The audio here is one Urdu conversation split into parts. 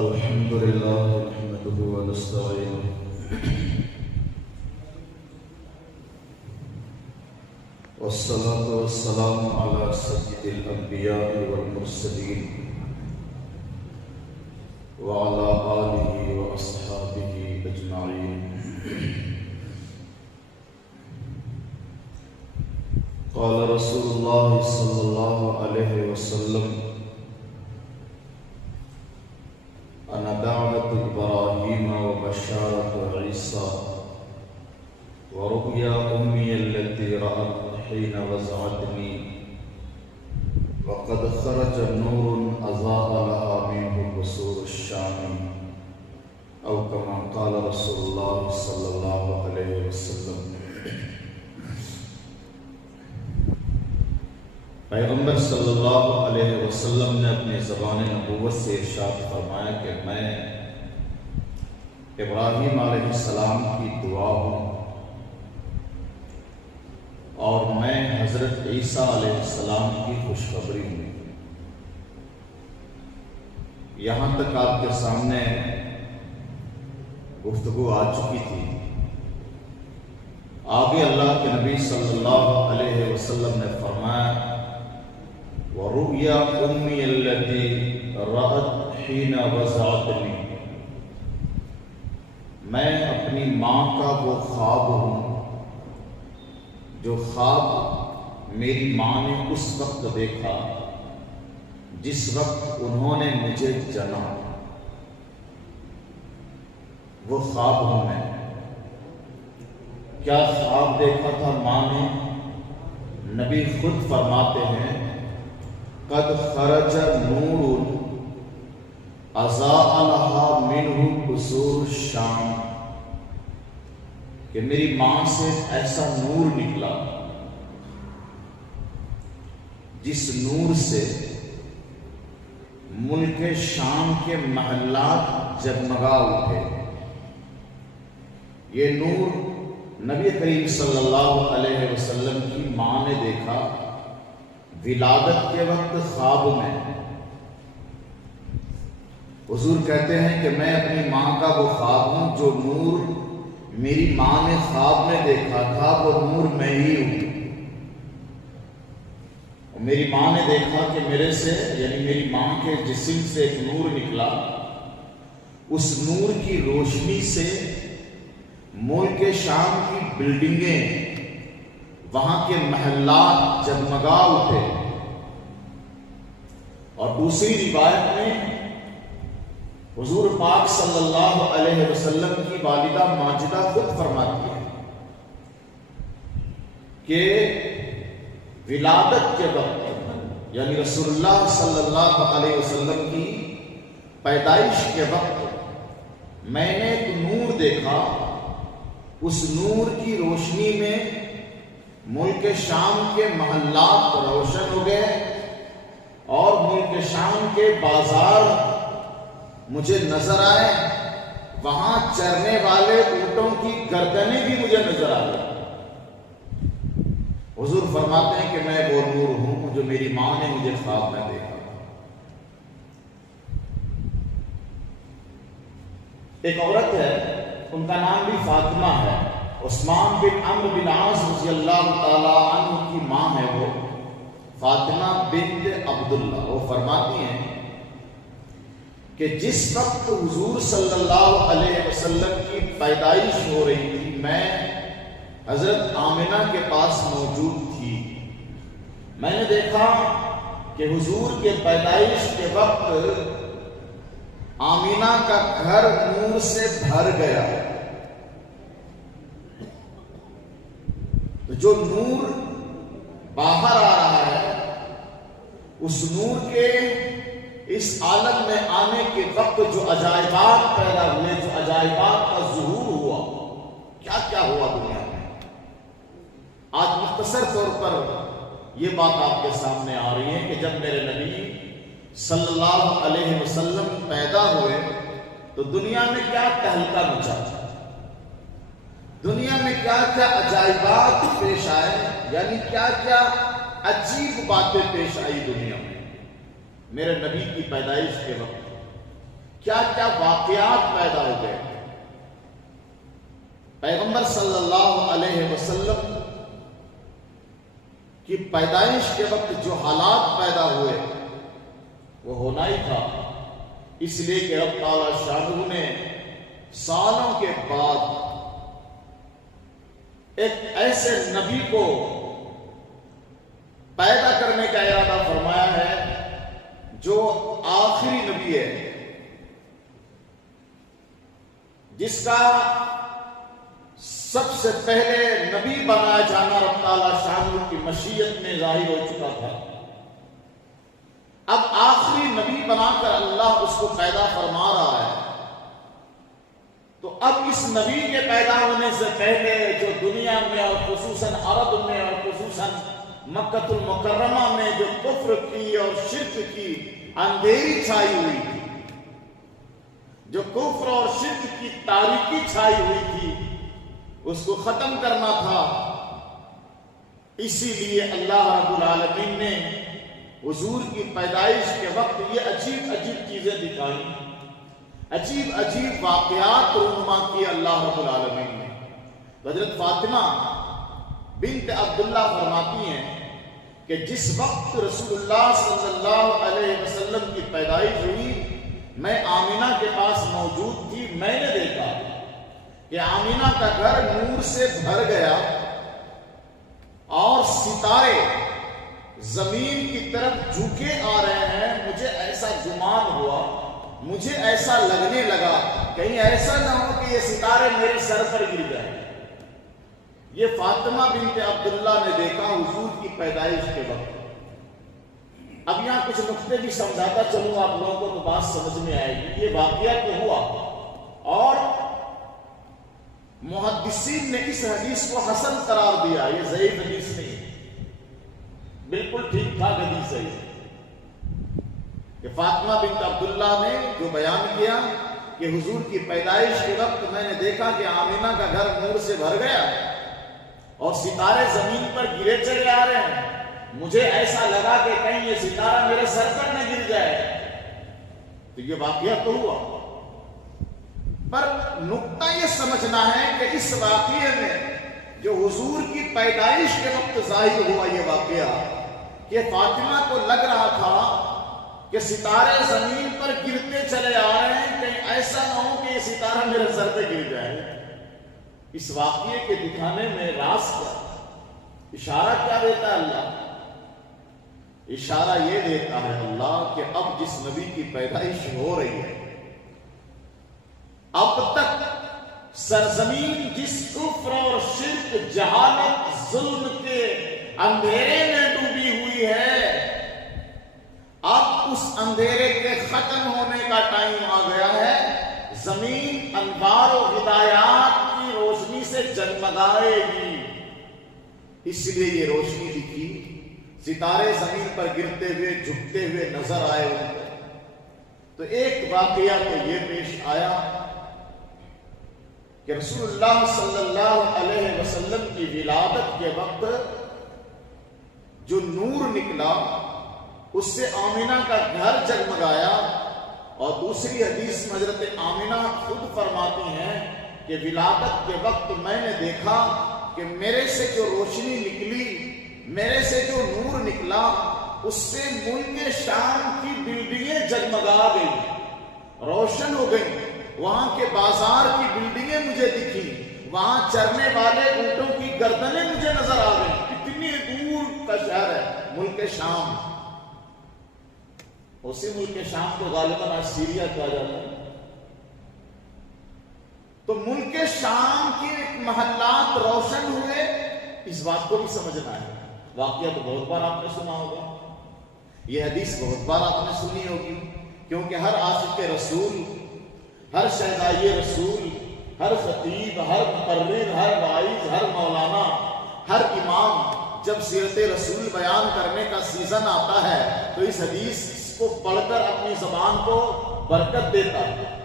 الحمد لله نحمده ونستعينه والصلاة والسلام على سيد الأنبياء والمرسلين وعلى آله وأصحابه أجمعين. قال رسول الله صلى الله عليه وسلم: أنا دعوة إبراهيم وبشارة عيسى ورؤيا أمي التي رأت حين وزعتني، وقد خرج نور أضاء لها منه بصور الشام، أو كما قال رسول الله صلى الله عليه وسلم. پیغمبر صلی اللہ علیہ وسلم نے اپنی زبان نبوت سے ارشاد فرمایا کہ میں ابراہیم علیہ السلام کی دعا ہوں اور میں حضرت عیسیٰ علیہ السلام کی خوشخبری ہوں. یہاں تک آپ کے سامنے گفتگو آ چکی تھی. آگے اللہ کے نبی صلی اللہ علیہ وسلم نے فرمایا: وَرُؤْيَا أُمِّيَ الَّتِي رَأَتْ حِينَ وَزَعَتْنِي، میں اپنی ماں کا وہ خواب ہوں جو خواب میری ماں نے اس وقت دیکھا جس وقت انہوں نے مجھے جنا. وہ خواب ہوں میں. کیا خواب دیکھا تھا ماں نے؟ نبی خود فرماتے ہیں: قد خرج نور اضاء لها منه بصور الشام، کہ میری ماں سے ایسا نور نکلا جس نور سے ملک شام کے محلات جگمگا اٹھے. یہ نور نبی کریم صلی اللہ علیہ وسلم کی ماں نے دیکھا ولادت کے وقت خواب میں. حضور کہتے ہیں کہ میں اپنی ماں کا وہ خواب ہوں جو نور میری ماں نے خواب میں دیکھا تھا، وہ نور میں ہی ہوں. اور میری ماں نے دیکھا کہ میرے سے، یعنی میری ماں کے جسم سے ایک نور نکلا. اس نور کی روشنی سے ملک شام کی بلڈنگیں، وہاں کے محلات جگمگا اٹھے. اور دوسری روایت میں حضور پاک صلی اللہ علیہ وسلم کی والدہ ماجدہ خود فرماتی ہے کہ ولادت کے وقت، یعنی رسول اللہ صلی اللہ علیہ وسلم کی پیدائش کے وقت میں نے ایک نور دیکھا. اس نور کی روشنی میں ملک شام کے محلات روشن ہو گئے اور ملک شام کے بازار مجھے نظر آئے. وہاں چرنے والے اونٹوں کی گردنیں بھی مجھے نظر آ گئی. حضور فرماتے ہیں کہ میں وہ نور ہوں جو میری ماں نے مجھے خواب میں دیکھا. ایک عورت ہے، ان کا نام بھی فاطمہ ہے. عثمان بن عمرو بن عاص رضی اللہ تعالی عنہ کی ماں ہے وہ، فاطمہ بنت عبداللہ. وہ فرماتی ہیں کہ جس وقت حضور صلی اللہ علیہ وسلم کی پیدائش ہو رہی تھی، میں حضرت آمنہ کے پاس موجود تھی. میں نے دیکھا کہ حضور کے پیدائش کے وقت آمنہ کا گھر نور سے بھر گیا. جو نور باہر آ رہا ہے، اس نور کے اس عالم میں آنے کے وقت جو عجائبات پیدا ہوئے، جو عجائبات کا ظہور ہوا، کیا کیا ہوا دنیا میں. آج مختصر طور پر یہ بات آپ کے سامنے آ رہی ہے کہ جب میرے نبی صلی اللہ علیہ وسلم پیدا ہوئے تو دنیا میں کیا تہلکہ مچا، دنیا میں کیا کیا عجائبات پیش آئے، یعنی کیا کیا عجیب باتیں پیش آئی دنیا میں. میرے نبی کی پیدائش کے وقت کیا کیا واقعات پیدا ہو گئے. پیغمبر صلی اللہ علیہ وسلم کی پیدائش کے وقت جو حالات پیدا ہوئے وہ ہونا ہی تھا، اس لیے کہ رب تعالی شانہ نے سالوں کے بعد ایک ایسے نبی کو پیدا کرنے کا ارادہ فرمایا ہے جو آخری نبی ہے، جس کا سب سے پہلے نبی بنایا جانا رب تعالی شانہ کی مشیت میں ظاہر ہو چکا تھا. اب آخری نبی بنا کر اللہ اس کو پیدا فرما رہا ہے. تو اب اس نبی کے پیدا ہونے سے پہلے جو دنیا میں اور خصوصاً عرب میں اور خصوصاً مکہ المکرمہ میں جو کفر کی اور شرک کی اندھیری چھائی ہوئی تھی، جو کفر اور شرک کی تاریکی چھائی ہوئی تھی، اس کو ختم کرنا تھا. اسی لیے اللہ رب العالمین نے حضور کی پیدائش کے وقت یہ عجیب عجیب چیزیں دکھائیں، عجیب عجیب واقعات رونما کی اللہ رب العالمین نے. حضرت فاطمہ بنت عبداللہ فرماتی ہیں کہ جس وقت رسول اللہ صلی اللہ علیہ وسلم کی پیدائش ہوئی، میں آمینہ کے پاس موجود تھی. میں نے دیکھا کہ آمینہ کا گھر نور سے بھر گیا اور ستارے زمین کی طرف جھکے آ رہے ہیں. مجھے ایسا گمان ہوا، مجھے ایسا لگنے لگا کہیں ایسا نہ ہو کہ یہ ستارے میرے سر پر گر جائیں. یہ فاطمہ بنت عبداللہ نے دیکھا حضور کی پیدائش کے وقت. اب یہاں کچھ نقطے بھی سمجھاتا چلوں آپ لوگوں کو تو بات سمجھ میں آئے گی. یہ واقعہ تو ہوا اور محدثین نے اس حدیث کو حسن قرار دیا. یہ ضعیف حدیث نہیں، بالکل ٹھیک ٹھاک حدیث ہے. کہ فاطمہ بنت عبداللہ نے جو بیان کیا کہ حضور کی پیدائش کے وقت میں نے دیکھا کہ آمینہ کا گھر نور سے بھر گیا اور ستارے زمین پر گرے چلے آ رہے ہیں. مجھے ایسا لگا کہ کہیں یہ ستارہ میرے سر پر نہ گر جائے. تو یہ واقعہ تو ہوا، پر نقطہ یہ سمجھنا ہے کہ اس واقعے میں جو حضور کی پیدائش کے وقت ظاہر ہوا یہ واقعہ، کہ فاطمہ کو لگ رہا تھا کہ ستارے زمین پر گرتے چلے آ رہے ہیں، کہیں ایسا نہ ہو کہ یہ ستارہ میرے سر پہ گر جائے. اس واقعے کے دکھانے میں راز کیا، اشارہ کیا دیتا ہے اللہ؟ اشارہ یہ دیتا ہے اللہ کہ اب جس نبی کی پیدائش ہو رہی ہے، اب تک سرزمین جس کفر اور شرک، جہالت، ظلم کے اندھیرے میں ڈوبی ہوئی ہے، اب اس اندھیرے کے ختم ہونے کا ٹائم آ گیا ہے. زمین انوار و ہدایات کی روشنی سے جگمگائے گی. اس لیے یہ روشنی دکھی، ستارے زمین پر گرتے ہوئے جھکتے ہوئے نظر آئے ان کو. تو ایک واقعہ تو یہ پیش آیا کہ رسول اللہ صلی اللہ علیہ وسلم کی ولادت کے وقت جو نور نکلا اس سے آمینہ کا گھر جگمگایا. اور دوسری حدیث میں حضرت آمینہ خود فرماتی ہیں کہ ولادت کے وقت میں نے دیکھا کہ میرے سے جو روشنی نکلی، میرے سے جو نور نکلا، اس سے ملک شام کی بلڈنگیں جگمگا گئی، روشن ہو گئی. وہاں کے بازار کی بلڈنگیں مجھے دکھی، وہاں چرنے والے اونٹوں کی گردنیں مجھے نظر آ گئی. کتنی دور کا شہر ہے ملک شام. اسی ملک شام کو غالباً آج سیریا کہا جاتا ہے. تو ملک شام کے محلات روشن ہوئے. اس بات کو بھی سمجھنا ہے. واقعہ تو بہت بار آپ نے سنا ہوگا، یہ حدیث بہت بار آپ نے سنی ہوگی، کیونکہ ہر عاشق رسول، ہر شہدائی رسول، ہر خطیب، ہر مقرر، ہر واعظ، ہر مولانا، ہر امام جب سیرت رسول بیان کرنے کا سیزن آتا ہے تو اس حدیث کو پڑھ کر اپنی زبان کو برکت دیتا ہے،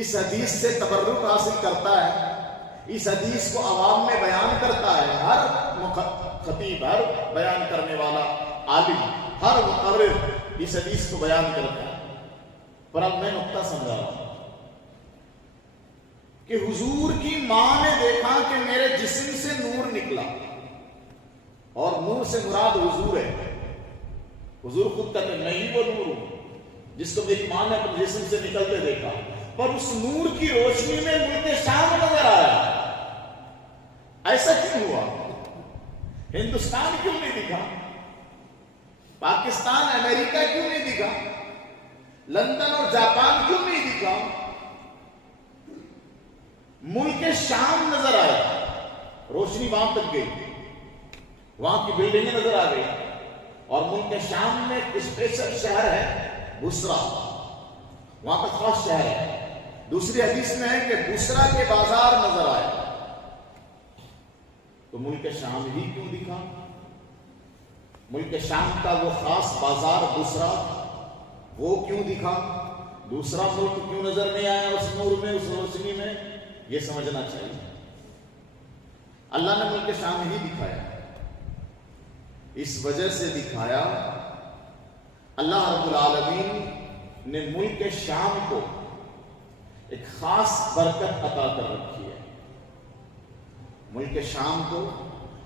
اس حدیث سے تبرک حاصل کرتا ہے، اس حدیث کو عوام میں بیان کرتا ہے. ہر خطیب، ہر بیان کرنے والا عالم، ہر مقرر اس حدیث کو بیان کرتا ہے. پر اب میں نقطہ سمجھا رہا ہوں کہ حضور کی ماں نے دیکھا کہ میرے جسم سے نور نکلا، اور نور سے مراد حضور ہے۔ حضور خود کہتے ہیں میں ہی وہ نور ہوں جس کو میری ماں نے اپنے جسم سے نکلتے دیکھا، پر اس نور کی روشنی میں ملک شام نظر آیا۔ ایسا کیوں ہوا؟ ہندوستان کیوں نہیں دکھا؟ پاکستان امریکہ کیوں نہیں دکھا؟ لندن اور جاپان کیوں نہیں دکھا؟ ملک شام نظر آیا، روشنی وہاں تک گئی، وہاں کی بلڈنگیں نظر آ گئی، اور ملک شام میں ایک اسپیشل شہر ہے بصرہ، وہاں کا خاص شہر ہے۔ دوسری حدیث میں ہے کہ بصرہ کے بازار نظر آئے۔ تو ملک شام ہی کیوں دکھا؟ ملک شام کا وہ خاص بازار بصرہ وہ کیوں دکھا؟ دوسرا ملک کیوں نظر نہیں آیا اس نور میں، اس روشنی میں؟ یہ سمجھنا چاہیے۔ اللہ نے ملک شام ہی دکھایا، اس وجہ سے دکھایا اللہ رب العالمین نے ملک شام کو ایک خاص برکت عطا کر رکھی ہے۔ ملک شام کو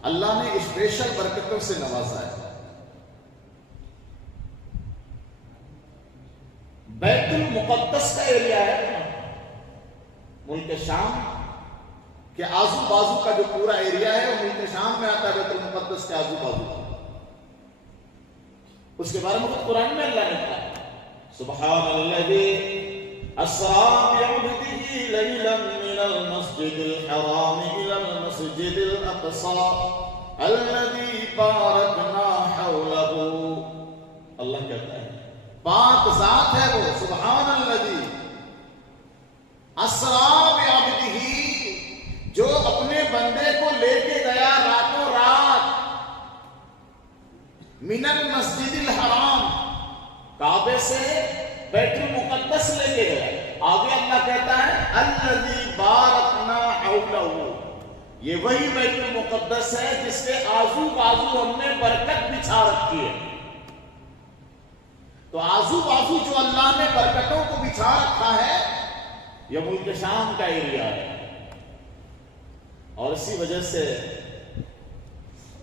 اللہ نے اسپیشل برکتوں سے نوازا ہے۔ بیت المقدس کا ایریا ہے ملک شام کے آزو بازو کا جو پورا ایریا ہے وہ ملک شام میں آتا ہے، بیت المقدس کے آزو بازو۔ اس کے بارے میں خود قرآن میں اللہ نے کہا سبحان الذی اسرا بعبده لیلا من المسجد الحرام الى المسجد الاقصى الذي باركنا حوله۔ اللہ کہتا ہے پاک ذات ہے وہ، سبحان الذی اسرا بعبده، جو اپنے بندے کو لے کے گیا راتوں رات، من المسجد الحرام، کعبے سے بیت المقدس لے کے گیا۔ آگے اللہ کہتا ہے الذی بارکنا حولہ، یہ وہی بیت المقدس ہے جس کے آزو بازو ہم نے برکت بچھا رکھی ہے۔ تو آزو بازو جو اللہ نے برکتوں کو بچھا رکھا ہے یہ ملک شام کا ایریا ہے۔ اور اسی وجہ سے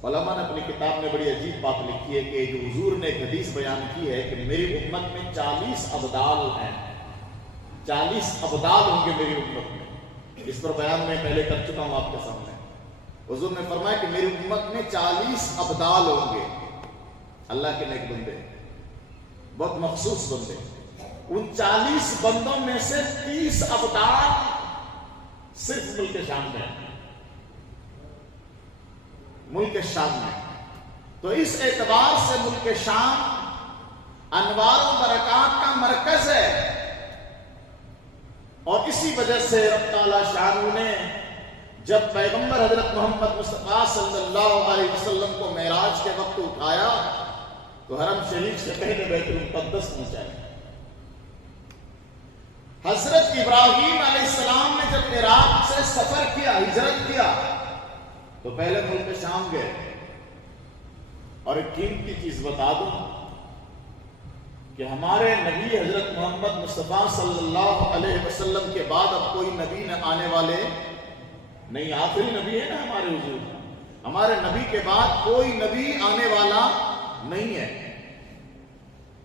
علماء نے اپنی کتاب میں بڑی عجیب بات لکھی ہے کہ جو حضور نے ایک حدیث بیان کی ہے کہ میری امت میں 40 ابدال ہیں، 40 ابدال ہوں گے میری امت میں۔ اس پر بیان میں پہلے کر چکا ہوں آپ کے سامنے۔ حضور نے فرمایا کہ میری امت میں 40 ابدال ہوں گے، اللہ کے نیک بندے، بہت مخصوص بندے۔ ان 40 بندوں میں سے 30 ابدال صرف ملک شام میں ہیں، ملک شام میں۔ تو اس اعتبار سے ملک شام انوار و برکات کا مرکز ہے، اور اسی وجہ سے رب تعالیٰ شانہ نے جب پیغمبر حضرت محمد مصطفیٰ صلی اللہ علیہ وسلم کو معراج کے وقت اٹھایا تو حرم شریف سے پہلے بیت المقدس پہنچایا۔ حضرت ابراہیم علیہ السلام نے جب عراق سے سفر کیا، ہجرت کیا، تو پہلے ملک شام گئے۔ اور ایک قیمتی چیز بتا دوں کہ ہمارے نبی حضرت محمد مصطفیٰ صلی اللہ علیہ وسلم کے بعد اب کوئی نبی نہ آنے والے نہیں، آخری نبی ہے نا ہمارے حضور۔ ہمارے نبی کے بعد کوئی نبی آنے والا نہیں ہے،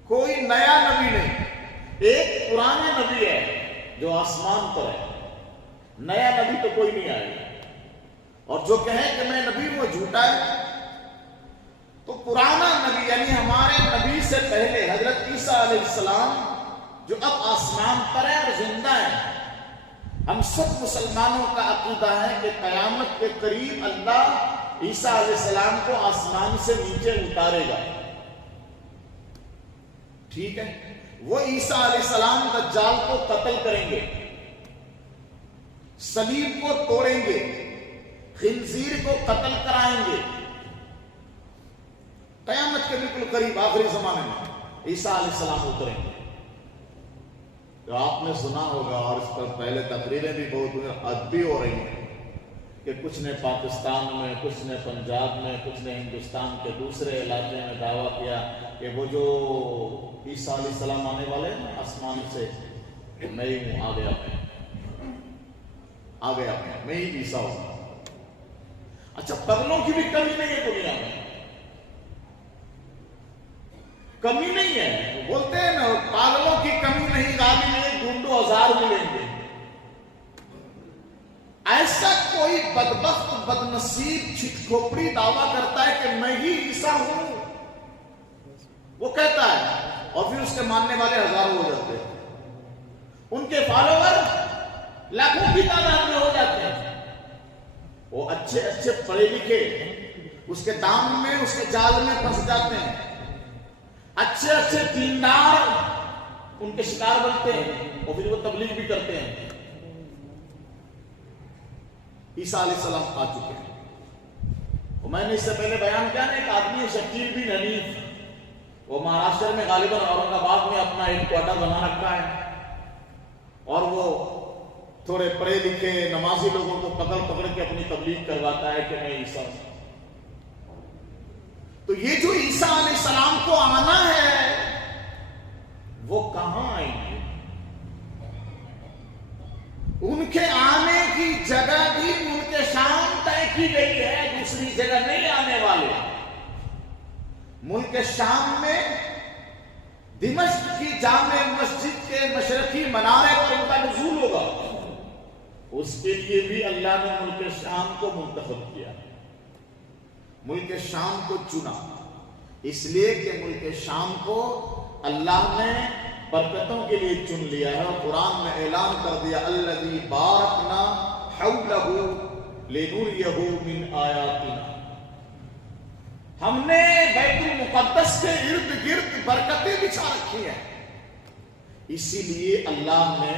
کوئی نیا نبی نہیں۔ ایک پرانے نبی ہے جو آسمان پر ہے، نیا نبی تو کوئی نہیں آئے گا۔ اور جو کہے کہ میں نبی وہ جھوٹا ہے۔ تو پرانا نبی یعنی ہمارے نبی سے پہلے حضرت عیسیٰ علیہ السلام جو اب آسمان پر ہے اور زندہ ہے۔ ہم سب مسلمانوں کا عقیدہ ہے کہ قیامت کے قریب اللہ عیسیٰ علیہ السلام کو آسمان سے نیچے اتارے گا، ٹھیک ہے؟ وہ عیسیٰ علیہ السلام دجال کو قتل کریں گے، صلیب کو توڑیں گے، خنزیر کو قتل کرائیں گے۔ قیامت کے بالکل قریب آخری زمانے میں عیسیٰ علیہ السلام اتریں گے۔ تو آپ نے سنا ہوگا، اور اس پر پہلے تقریریں بھی بہت ادبی ہو رہی ہیں کہ کچھ نے پاکستان میں، کچھ نے پنجاب میں، کچھ نے ہندوستان کے دوسرے علاقے میں دعویٰ کیا کہ وہ جو عیسیٰ علیہ السلام آنے والے ہیں نا آسمان سے، میں ہی ہوں، آ گیا میں ہی عیسیٰ ہوں۔ اچھا، پگلوں کی بھی کمی نہیں ہے دنیا میں، کمی نہیں ہے۔ بولتے ہیں نا پاگلوں کی کمی نہیں، غالب میں ڈھونڈو ہزار ملیں گے۔ ایسا کوئی بدبخت بدنصیب چھٹ کھوپڑی دعویٰ کرتا ہے کہ میں ہی عیسیٰ ہوں، وہ کہتا ہے، اور پھر اس کے ماننے والے ہزاروں ہو جاتے ہیں، ان کے فالوور لاکھوں کی تعداد میں ہو جاتے ہیں۔ وہ اچھے اچھے پڑھے لکھے اس کے دام میں، اس کے جال میں پھنس جاتے ہیں، اچھے اچھے دیندار ان کے شکار بنتے ہیں، اور پھر وہ تبلیغ بھی کرتے ہیں۔ عیسیٰ علیہ السلام آ چکے ہیں، اور میں نے اس سے پہلے بیان کیا نا، ایک آدمی شکیل بن حنیف، وہ مہاراشٹر میں غالباً اورنگ آباد میں اپنا ایک کوارٹر بنا رکھا ہے، اور وہ تھوڑے پڑھے لکھے نمازی لوگوں کو پکڑ پکڑ کے اپنی تبلیغ کرواتا ہے کہ میں عیسیٰ ہوں۔ تو یہ جو عیسیٰ علیہ السلام کو آنا ہے وہ کہاں آئیں گے؟ ان کے آنے کی جگہ بھی ملک شام طے کی گئی ہے، دوسری جگہ نہیں آنے والے۔ ملک شام میں دمشق کی جامع مسجد کے مشرقی منارے پر ان کا نزول ہوگا، اس کے لیے بھی اللہ نے ملک شام کو منتخب کیا، ملک شام کو چنا، اس لیے کہ ملک شام کو اللہ نے برکتوں کے لیے چن لیا ہے، اور قرآن میں اعلان کر دیا الذی بارکنا حولہ لنریہ من آیاتنا، ہم نے بیت المقدس کے ارد گرد برکتیں بچھا رکھی ہیں، اسی لیے اللہ نے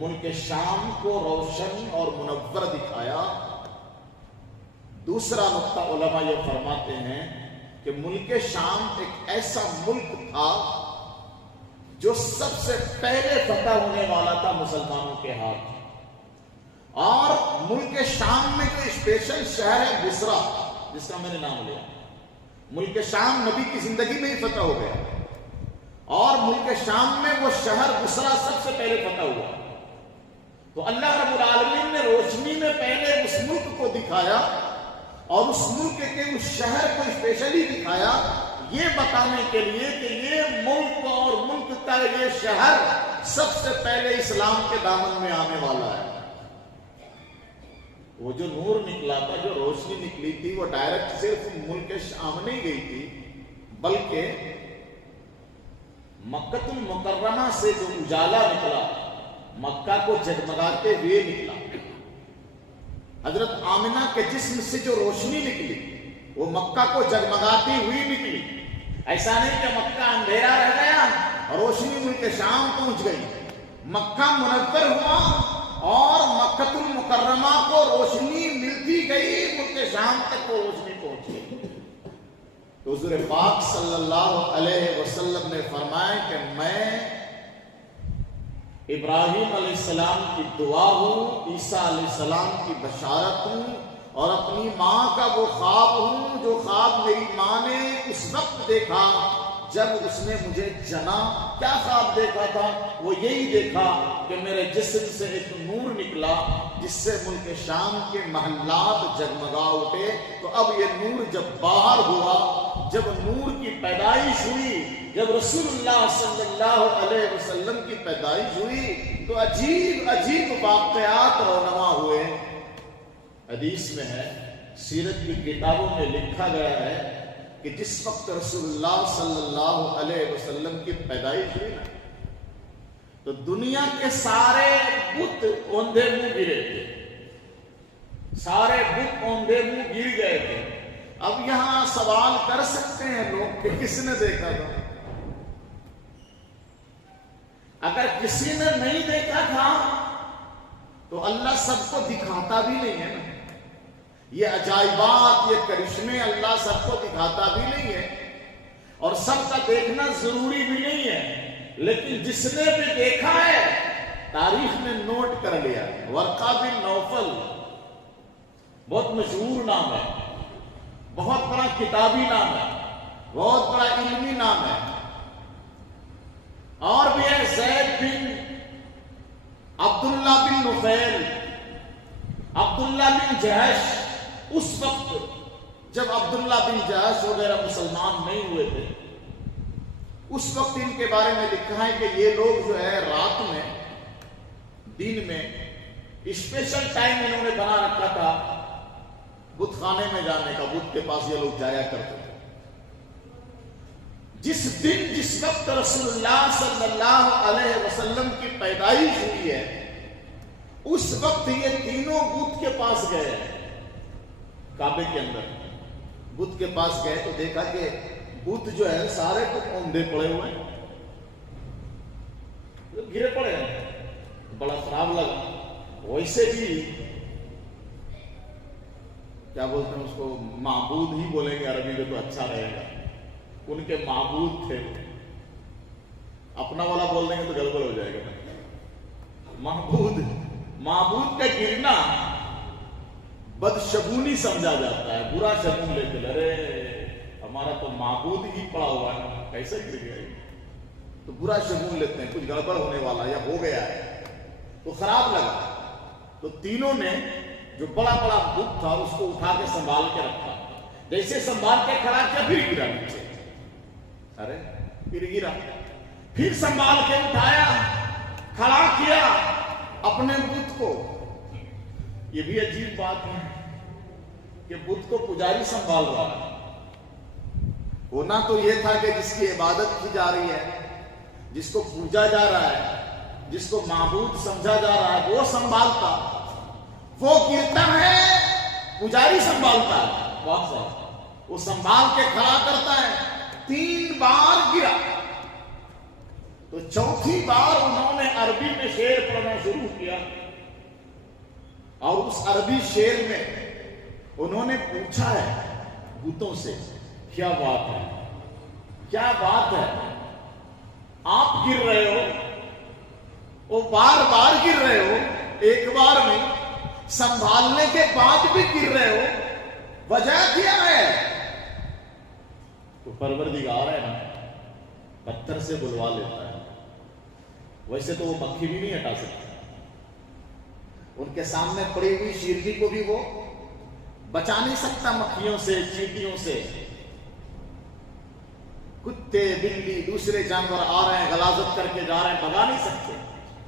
ملک شام کو روشن اور منور دکھایا۔ دوسرا نقطہ علماء یہ فرماتے ہیں کہ ملک شام ایک ایسا ملک تھا جو سب سے پہلے فتح ہونے والا تھا مسلمانوں کے ہاتھ، اور ملک شام میں جو اسپیشل شہر ہے بصرہ، جس کا میں نے نام لیا، ملک شام نبی کی زندگی میں ہی فتح ہو گیا، اور ملک شام میں وہ شہر بصرہ سب سے پہلے فتح ہوا۔ تو اللہ رب العالمین نے روشنی میں پہلے اس ملک کو دکھایا، اور اس ملک کے اس شہر کو اسپیشلی دکھایا، یہ بتانے کے لیے کہ یہ ملک اور ملک کا یہ شہر سب سے پہلے اسلام کے دامن میں آنے والا ہے۔ وہ جو نور نکلا تھا، جو روشنی نکلی تھی، وہ ڈائریکٹ صرف ملک شام نہیں گئی تھی، بلکہ مکہ المکرمہ سے جو اجالا نکلا، مکہ کو جگمگاتے ہوئے نکلا، حضرت آمنہ کے جسم سے جو روشنی نکلی وہ مکہ کو جگمگاتی ہوئی نکلی۔ ایسا نہیں کہ مکہ اندھیرا رہ گیا اور روشنی ملک شام پہنچ گئی، مکہ منور ہوا اور مکہ المکرمہ کو روشنی ملتی گئی، ملک شام تک وہ روشنی پہنچ گئی۔ تو حضور پاک صلی اللہ علیہ وسلم نے فرمایا کہ میں ابراہیم علیہ السلام کی دعا ہوں، عیسیٰ علیہ السلام کی بشارت ہوں، اور اپنی ماں کا وہ خواب ہوں جو خواب میری ماں نے اس وقت دیکھا جب اس نے مجھے جنا۔ کیا خواب دیکھا تھا؟ وہ یہی دیکھا کہ میرے جسم سے ایک نور نکلا جس سے ملک شام کے محلات جگمگا اٹھے۔ تو اب یہ نور جب باہر ہوا، جب نور کی پیدائش ہوئی، جب رسول اللہ صلی اللہ علیہ وسلم کی پیدائش ہوئی، تو عجیب عجیب واقعات رونما ہوئے۔ حدیث میں ہے، سیرت کی کتابوں میں لکھا گیا ہے کہ جس وقت رسول اللہ صلی اللہ علیہ وسلم کی پیدائش ہوئی نا، تو دنیا کے سارے بت اوندھے منہ گرے تھے، سارے بت اوندھے منہ گر گئے تھے۔ اب یہاں سوال کر سکتے ہیں لوگ کہ کس نے دیکھا تھا؟ اگر کسی نے نہیں دیکھا تھا تو اللہ سب کو دکھاتا بھی نہیں ہے نا، یہ عجائبات، یہ کرشمے اللہ سب کو دکھاتا بھی نہیں ہے، اور سب کا دیکھنا ضروری بھی نہیں ہے، لیکن جس نے بھی دیکھا ہے تاریخ نے نوٹ کر لیا۔ ورقہ بن نوفل بہت مشہور نام ہے، بہت بڑا کتابی نام ہے، بہت بڑا علمی نام ہے. اور بھی ہے زید بن عبداللہ بن نفیل، عبداللہ بن جہش. اس وقت جب عبداللہ بن جہش وغیرہ مسلمان نہیں ہوئے تھے، اس وقت ان کے بارے میں لکھا ہے کہ یہ لوگ جو ہے رات میں، دن میں اسپیشل ٹائم انہوں نے بنا رکھا تھا بت خانے میں جانے کا. بت کے پاس یہ لوگ جایا کرتے تھے. جس دن جس وقت رسول اللہ صلی اللہ علیہ وسلم کی پیدائش ہوئی ہے، اس وقت یہ تینوں بت کے پاس گئے، کعبے کے اندر بت کے پاس گئے تو دیکھا کہ بت جو ہے سارے تو اوندے پڑے ہوئے ہیں، گرے پڑے ہیں. بڑا خراب لگا. ویسے بھی کیا بولتے ہیں اس کو، معبود ہی بولیں گے عربی میں تو اچھا رہے گا. ان کے معبود تھے، اپنا والا بول دیں گے تو گڑبڑ ہو جائے گا. معبود کا گرنا بدشگونی سمجھا جاتا ہے، برا شگون لے کے، ارے ہمارا تو معبود ہی پڑا ہوا ہے، کیسے گر گیا تو برا شگون لیتے ہیں، کچھ گڑبڑ ہونے والا یا ہو گیا ہے تو خراب لگا. تو تینوں نے جو بڑا بڑا بت تھا اس کو اٹھا کے سنبھال کے رکھا. جیسے سنبھال کے کھڑا کیا پھر گرا نیچے، ارے پھر گرا، پھر سنبھال کے اٹھایا، کھڑا کیا اپنے بت کو. یہ بھی عجیب بات ہے کہ بت کو پجاری سنبھال رہا ہے. ہونا تو یہ تھا کہ جس کی عبادت کی جا رہی ہے، جس کو پوجا جا رہا ہے، جس کو معبود سمجھا جا رہا ہے، وہ سنبھالتا. وہ گرتا ہے، پجاری سنبھالتا ہے. بہت صحیح، وہ سنبھال کے کھڑا کرتا ہے. 3 بار گرا تو چوتھی بار انہوں نے عربی میں شعر پڑھنا شروع کیا، اور اس عربی شعر میں انہوں نے پوچھا ہے بتوں سے، کیا بات ہے، کیا بات ہے، آپ گر رہے ہو، وہ بار بار گر رہے ہو، ایک بار میں سنبھالنے کے بعد بھی گر رہے ہو، وجہ کیا ہے؟ تو پروردگار ہے نا، پتھر سے بلوا لیتا ہے. ویسے تو وہ مکھی بھی نہیں ہٹا سکتا، ان کے سامنے پڑی ہوئی شیرنی کو بھی وہ بچا نہیں سکتا مکھیوں سے، چیونٹیوں سے. کتے بلی دوسرے جانور آ رہے ہیں، غلاظت کر کے جا رہے ہیں، بھگا نہیں سکتے،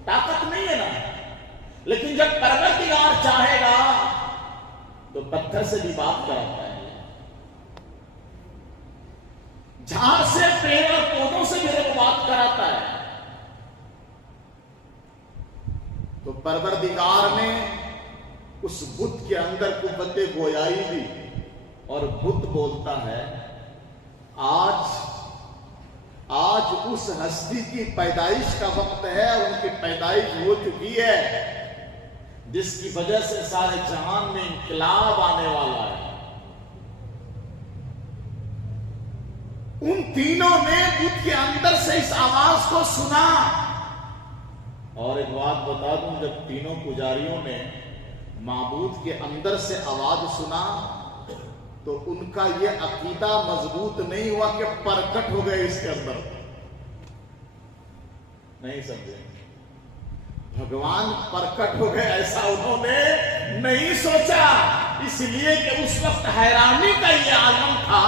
طاقت نہیں ہے نا. لیکن جب پروردگار چاہے گا تو پتھر سے بھی بات کراتا ہے، جھاڑ سے، پیڑ اور پودوں سے بھی بات کراتا ہے. تو پروردگار نے اس بت کے اندر قوت گویائی دی، اور بت بولتا ہے آج اس ہستی کی پیدائش کا وقت ہے، اور ان کی پیدائش ہو چکی ہے، جس کی وجہ سے سارے جہان میں انقلاب آنے والا ہے. ان تینوں نے بت کے اندر سے اس آواز کو سنا. اور ایک بات بتا دوں، جب تینوں پجاریوں نے معبود کے اندر سے آواز سنا تو ان کا یہ عقیدہ مضبوط نہیں ہوا کہ پرکٹ ہو گئے اس کے اندر. نہیں سمجھے؟ بھگوان پرکٹ ہو گئے ایسا انہوں نے نہیں سوچا، اس لیے کہ اس وقت حیرانی کا یہ عالم تھا،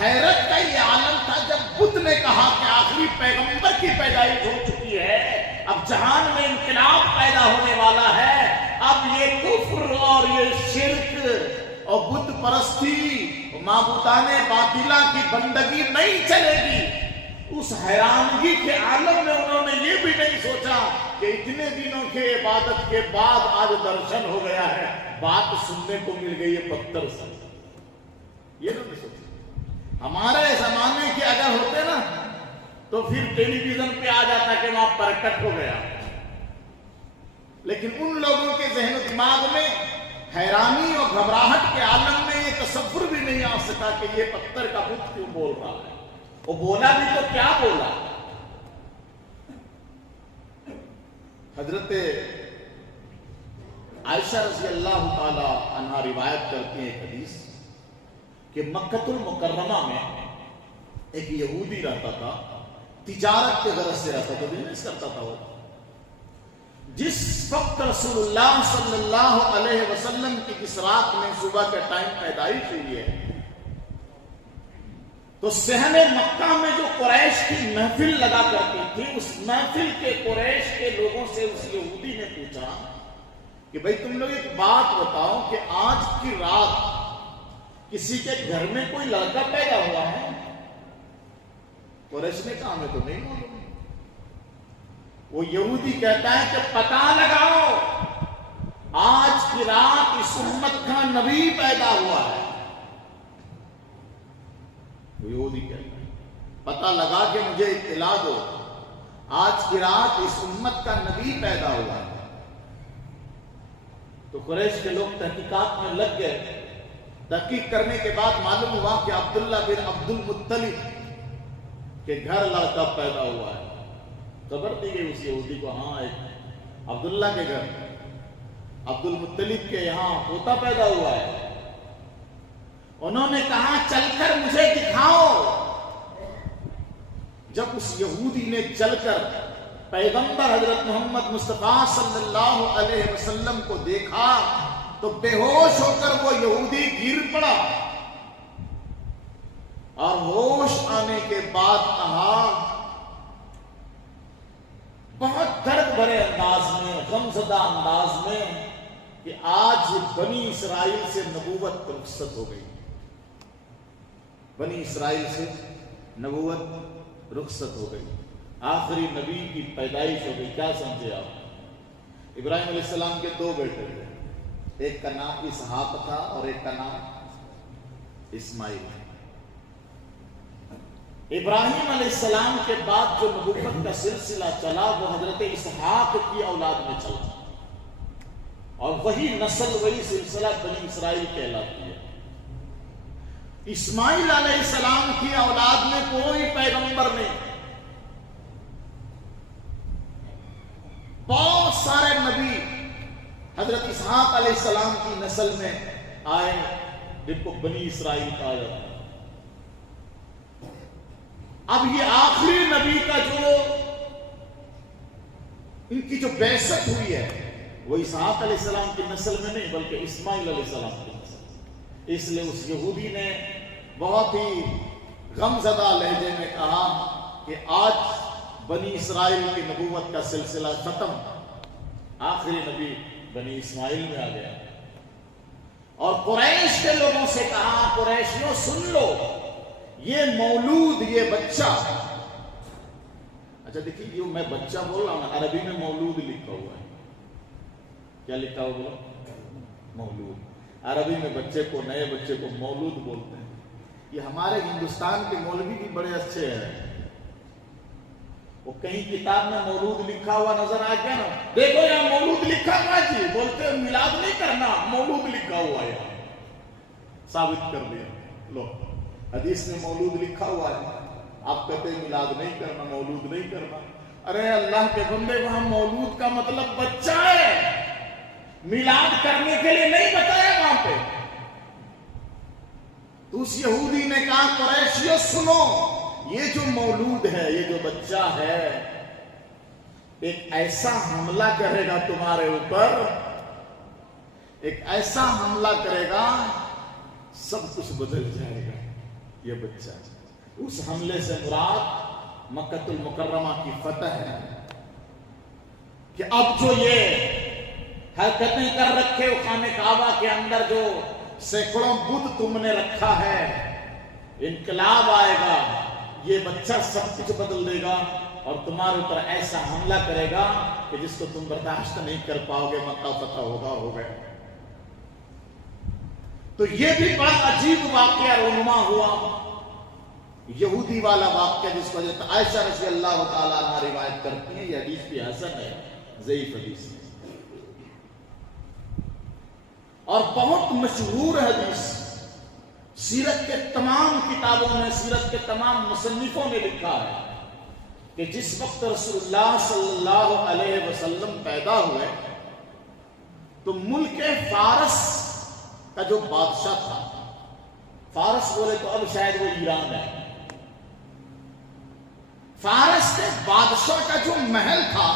حیرت کا یہ عالم تھا جب بت نے کہا کہ آخری پیغمبر کی پیدائش ہو چکی ہے، اب جہان میں انقلاب پیدا ہونے والا ہے، اب یہ کفر اور یہ شرک اور بت پرستی، معبودان باطلہ کی بندگی نہیں چلے گی. اس حیرانگی کے عالم میں انہوں نے یہ بھی نہیں سوچا کہ اتنے دنوں کے عبادت کے بعد آج درشن ہو گیا ہے، بات سننے کو مل گئی ہے پتھر سے. یہ انہوں نے سوچا. ہمارے زمانے کے اگر ہوتے نا تو پھر ٹیلی ویژن پہ آ جاتا کہ وہاں پرکٹ ہو گیا، لیکن ان لوگوں کے ذہن و دماغ میں حیرانی اور گھبراہٹ کے عالم میں یہ تصور بھی نہیں آ سکا کہ یہ پتھر کا بت کیوں بول رہا ہے. وہ بولا بھی تو کیا بولا؟ حضرت عائشہ رضی اللہ تعالی عنہا روایت کرتی ہیں ایک حدیث کہ مکۃ المکرمہ میں ایک یہودی رہتا تھا، تجارت کے غرض سے رہتا تھا، بزنس کرتا تھا وہ۔ جس وقت رسول اللہ صلی اللہ علیہ وسلم کی اس رات میں صبح کے ٹائم پیدائش ہوئی ہے، تو صحن مکہ میں جو قریش کی محفل لگا کرتی تھی، اس محفل کے قریش کے لوگوں سے اس یہودی نے پوچھا کہ بھئی تم لوگ ایک بات بتاؤ کہ آج کی رات کسی کے گھر میں کوئی لڑکا پیدا ہوا ہے؟ قریش نے کہا ہمیں تو نہیں معلوم۔ وہ یہودی کہتا ہے کہ پتہ لگاؤ، آج کی رات اس امت کا نبی پیدا ہوا ہے۔ وہ یہودی کہتا ہے پتہ لگا کے مجھے اطلاع دو، آج کی رات اس امت کا نبی پیدا ہوا ہے۔ تو قریش کے لوگ تحقیقات میں لگ گئے۔ تحقیق کرنے کے بعد معلوم ہوا کہ عبداللہ بن عبد المطلب کے گھر لڑکا پیدا ہوا ہے۔ خبر دی گئی اس یہودی کو، ہاں ایک عبداللہ کے گھر عبد المطلب کے یہاں پوتا پیدا ہوا ہے۔ انہوں نے کہا چل کر مجھے دکھاؤ۔ جب اس یہودی نے چل کر پیغمبر حضرت محمد مصطفیٰ صلی اللہ علیہ وسلم کو دیکھا تو بے ہوش ہو کر وہ یہودی گر پڑا، اور ہوش آنے کے بعد کہا بہت درد بھرے انداز میں، غمزدہ انداز میں، کہ آج بنی اسرائیل سے نبوت رخصت ہو گئی، بنی اسرائیل سے نبوت رخصت ہو گئی، آخری نبی کی پیدائش ہو گئی۔ کیا سمجھے آپ؟ ابراہیم علیہ السلام کے دو بیٹے تھے، ایک کا نام اسحاق تھا اور ایک کا نام اسماعیل۔ ابراہیم علیہ السلام کے بعد جو نبوت کا سلسلہ چلا وہ حضرت اسحاق کی اولاد میں چلا، اور وہی نسل وہی سلسلہ بنی اسرائیل کہلاتی ہے۔ اسماعیل علیہ السلام کی اولاد میں کوئی پیغمبر نہیں، بہت سارے نبی حضرت اسحاق علیہ السلام کی نسل میں آئے جن کو بنی اسرائیل کہا جاتا ہے۔ اب یہ آخری نبی کا جو ان کی جو بعثت ہوئی ہے وہ اسحاق علیہ السلام کی نسل میں نہیں بلکہ اسماعیل علیہ السلام کی نسل۔ اس لیے اس یہودی نے بہت ہی غمزدہ لہجے میں کہا کہ آج بنی اسرائیل کی نبوت کا سلسلہ ختم، آخری نبی بنی اسماعیل میں آ گیا۔ اور قریش کے لوگوں سے کہا قریشیوں سن لو، یہ مولود، یہ بچہ، اچھا دیکھیے یہ میں بچہ بول رہا ہوں، عربی میں مولود لکھا ہوا ہے۔ کیا لکھا ہوا بولو؟ مولود۔ عربی میں بچے کو، نئے بچے کو مولود بولتے ہیں۔ یہ ہمارے ہندوستان کے مولوی بھی بڑے اچھے ہیں، وہ کہیں کتاب میں مولود لکھا ہوا نظر آ گیا نا، دیکھو یہاں مولود لکھا ہوا جی، بولتے ہیں میلاد نہیں کرنا، مولود لکھا ہوا ہے، ثابت کر دیا۔ لو حدیث میں مولود لکھا ہوا ہے، آپ کہتے ہیں میلاد نہیں کرنا، مولود نہیں کرنا۔ ارے اللہ کے بندے، وہاں مولود کا مطلب بچہ ہے، میلاد کرنے کے لیے نہیں بتایا وہاں پہ۔ تو اس یہودی نے کہا قریشیوں سنو، یہ جو مولود ہے، یہ جو بچہ ہے، ایک ایسا حملہ کرے گا تمہارے اوپر، ایک ایسا حملہ کرے گا سب کچھ بدل جائے گا۔ یہ بچہ، اس حملے سے مراد مکۃ المکرمہ کی فتح ہے کہ اب جو یہ حرکتیں کر رکھے ہو خانہ کعبہ کے اندر، جو سینکڑوں بت تم نے رکھا ہے، انقلاب آئے گا، یہ بچہ سب کچھ بدل دے گا اور تمہارے اوپر ایسا حملہ کرے گا کہ جس کو تم برداشت نہیں کر پاؤ گے، مکہ فتح ہو گئے۔ تو یہ بھی بڑا عجیب واقعہ رونما ہوا، یہودی والا واقعہ، جس کو حضرت عائشہ رضی اللہ تعالیٰ عنہ روایت کرتی ہیں۔ یہ حدیث بھی حسن ہے، ضعیف حدیث ہے اور بہت مشہور حدیث۔ سیرت کے تمام کتابوں میں، سیرت کے تمام مصنفوں نے لکھا ہے کہ جس وقت رسول اللہ صلی اللہ علیہ وسلم پیدا ہوئے تو ملک فارس کا جو بادشاہ تھا، فارس بولے تو اب شاید وہ ایران ہے، فارس کے بادشاہ کا جو محل تھا،